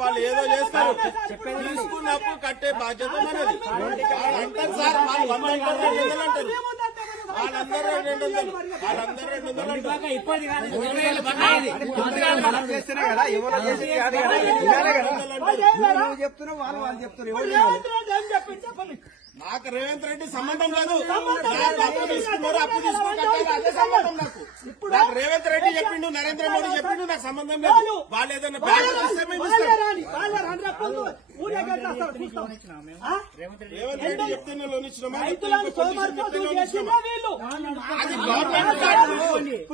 వాళ్ళు ఏదో చేస్తారు. తీసుకున్న అప్పు కట్టే బాధ్యత మనది అంటారు సార్ వాళ్ళు వంద అంటారు రెండు వందలు అంటారు. వాళ్ళందరూ రెండు వందలు. వాళ్ళందరూ రెండు వందలు అంటారు. చెప్తున్నావు వాళ్ళు వాళ్ళు చెప్తున్నారు? నాకు రేవంత్ రెడ్డి సంబంధం లేదు. అప్పు తీసుకున్నారు అప్పు తీసుకుని కట్టాలి అదే సంబంధం నాకు. నాకు రేవంత్ రెడ్డి చెప్పిండు నరేంద్ర మోడీ చెప్పిండు నాకు సంబంధం లేదు. వాళ్ళు ఏదైనా బ్యాంక్ ఇస్తే మేము? ఇస్తాం రేవంత్ రెడ్డి చెప్తేనే లోన్ ఇచ్చినామా? అది గవర్నమెంట్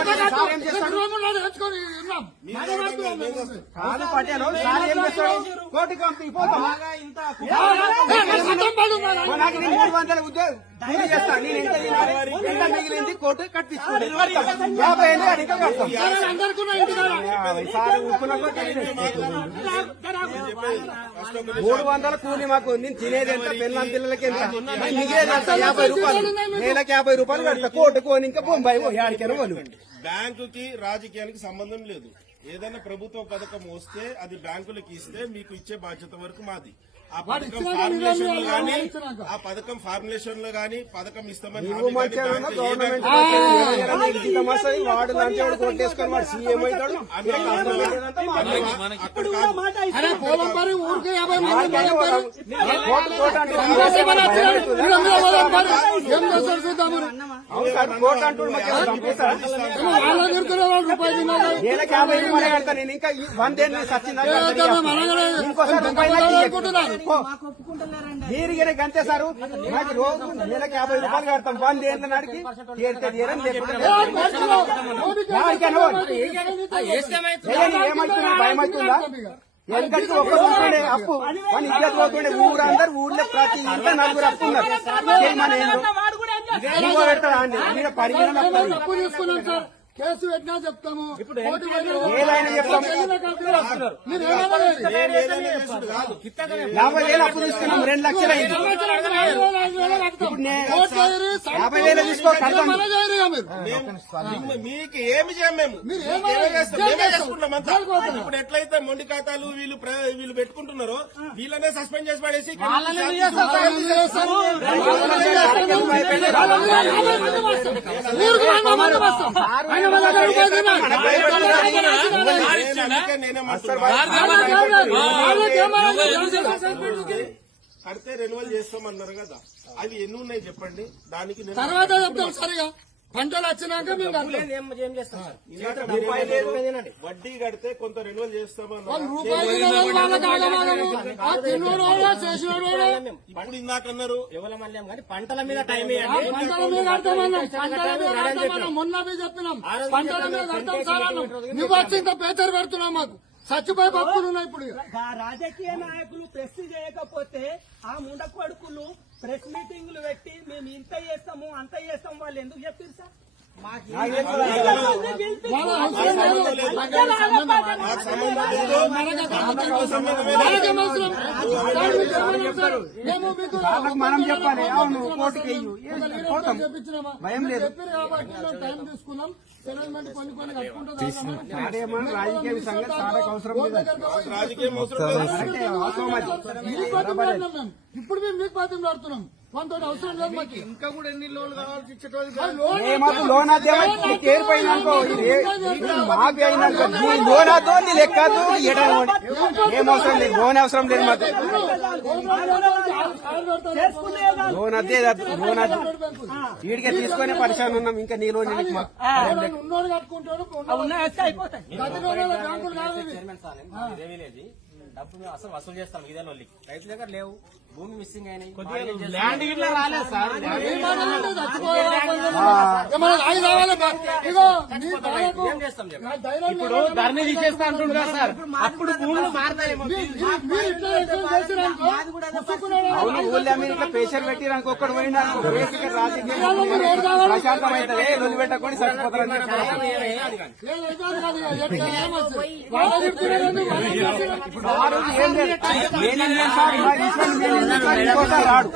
కోర్టు. కాదు సార్ ఏం చేస్తాడు కోర్టుకి నాకు వందల ఉద్యోగం నేను ఎంత ఎంత మిగిలింది కోర్టు కట్టించుకోండి యాభై ఐదు అడిగి కడతాం సార్ మూడు వందల కూలి మాకు. నేను తినేది ఎంత? పిల్లల పిల్లలకి ఎంత? మిగిలేది ఎంత యాభై రూపాయలు. నెలకి యాభై రూపాయలు కడతా. కోర్టు కోని ఇంకా బొంబాయి యాడికైనా బ్యాంకుకి రాజకీయానికి సంబంధం లేదు. ఏదైనా ప్రభుత్వ పథకం వస్తే అది బ్యాంకులకు ఇస్తే మీకు ఇచ్చే బాధ్యత వరకు మాది. ఆ పథకం ఫార్ములేషన్లో గానీ ఆ పథకం ఫార్ములేషన్లో గానీ పథకం ఇస్తామని వాడు లాంటి వాడు కొట్టేసుకొని వాడు సీఎం అవుతాడు ఊరికే యాభై మంది. ఏం చేస్తాడు మరి. అవును సార్ కోర్టు అంటూ మాకు ఏమైనా పంపిస్తారా? ఏమో వాళ్ళ నిరుకునే వాళ్ళు రూపాయి తిన్నాడు. నెలకి యాభై రూపాయలు కడతా నేను ఇంకా వందేళ్ళు సచ్చిందా ఏదైతే మేము అనగానే ఇంకోసారి రూపాయలు. మీరు గిర గంతే సారు. నాకు రోజు నెలకి యాభై రూపాయలు కడతాం. వంద ఏళ్ళ నాడికి తీరితే తీరని ఏమవుతుందా భయం అవుతుందా ఎందుకంటే ఒక్క అప్పు. మన ఇద్దరు పోతుండే ఊరందరూ ఊర్లో ప్రతి ఇంట్లో నలుగురు అప్పు ఉన్నారు మన ఏందో? అండి మీరు పరిగణ ఏమైనా తప్పు తీసుకున్నాం సార్. కేసు పెట్టినా చెప్తాము. యాభై వేలు అప్పు తీసుకున్నాం. రెండు లక్షలు యాభై వేలు తీసుకో, కడతాం. మేము మీకు ఏమి చేయం మేము. ఇప్పుడు ఎట్లయితే మొండి ఖాతాలు వీళ్ళు వీళ్ళు పెట్టుకుంటున్నారో వీళ్ళనే సస్పెండ్ చేసి పడేసి నేను నేనేమంటున్నా కడితే రెన్యువల్ చేస్తామన్నారు కదా. అవి ఎన్ని ఉన్నాయి చెప్పండి? దానికి నేను తర్వాత చెప్తాం సరిగా పంటలు వచ్చినాక వడ్డీ కడితే కొంత రెన్యువల్ చేస్తామన్నారు. ఇప్పుడు ఇందాక అన్నారు పంటల మీద టైం మొన్న చెప్పినాం. పంటల మీద నువ్వు వచ్చి ఇంత పేచర్ పెడుతున్నావు మాకు. చచ్చిపోయి పప్పులు ఉన్నాయి ఇప్పుడు రాజకీయ నాయకులు ప్రెస్ చేయకపోతే ఆ ముండ కొడుకులు ప్రెస్ మీటింగ్లు పెట్టి మేము ఇంత చేస్తాము అంత చేస్తాము వాళ్ళు ఎందుకు చెప్పారు సార్? మనం చెప్పాలి అవును కోర్టుకి వెయ్యి పోతాం భయం లేదు. టైం తీసుకున్నాం సెటిల్మెంట్ కొన్ని కొన్ని రాజకీయ సంగతి సాడకు అవసరం లేదు రాజకీయం అవసరం ఇప్పుడు మేము మీకు బతిమలాడుతున్నాం మనతో అవసరం లేదు మాకు. ఇంకా కూడా ఎన్ని లోన్లు కావాల్సి ఏ మాకు లోన్ అదే నీకు ఏరిపోయింది అనుకో మాకు అయిందనుకో నీ లోన్ అదో నీ లెక్క అదో నీ ఎడ ఏం అవసరం లేదు లోన్ అవసరం లేదు మాకు. లోన్ అదే లోన్ అదే. వీడికి తీసుకొని పరిచయం ఉన్నాం ఇంకా నీ లోన్ ఉన్నోడు కట్టుకుంటాడు డబ్బు అసలు వసూలు చేస్తాం ఇదే దగ్గర లేవు. భూమి మిస్సింగ్ అయినాయి. ఇప్పుడు ధరణి తీసేస్తా అంటుండ్రు కదా సార్. అప్పుడు భూములు మారతాయేమో ఇట్లా ఊళ్ళో మీరు ఇట్లా ప్రెషర్ పెట్టి ఒక్కడు పోయినా ప్రశాంతం అవుతుంది పెట్టకుండా చేస్తున్నారు. ఇప్పుడు రాడు.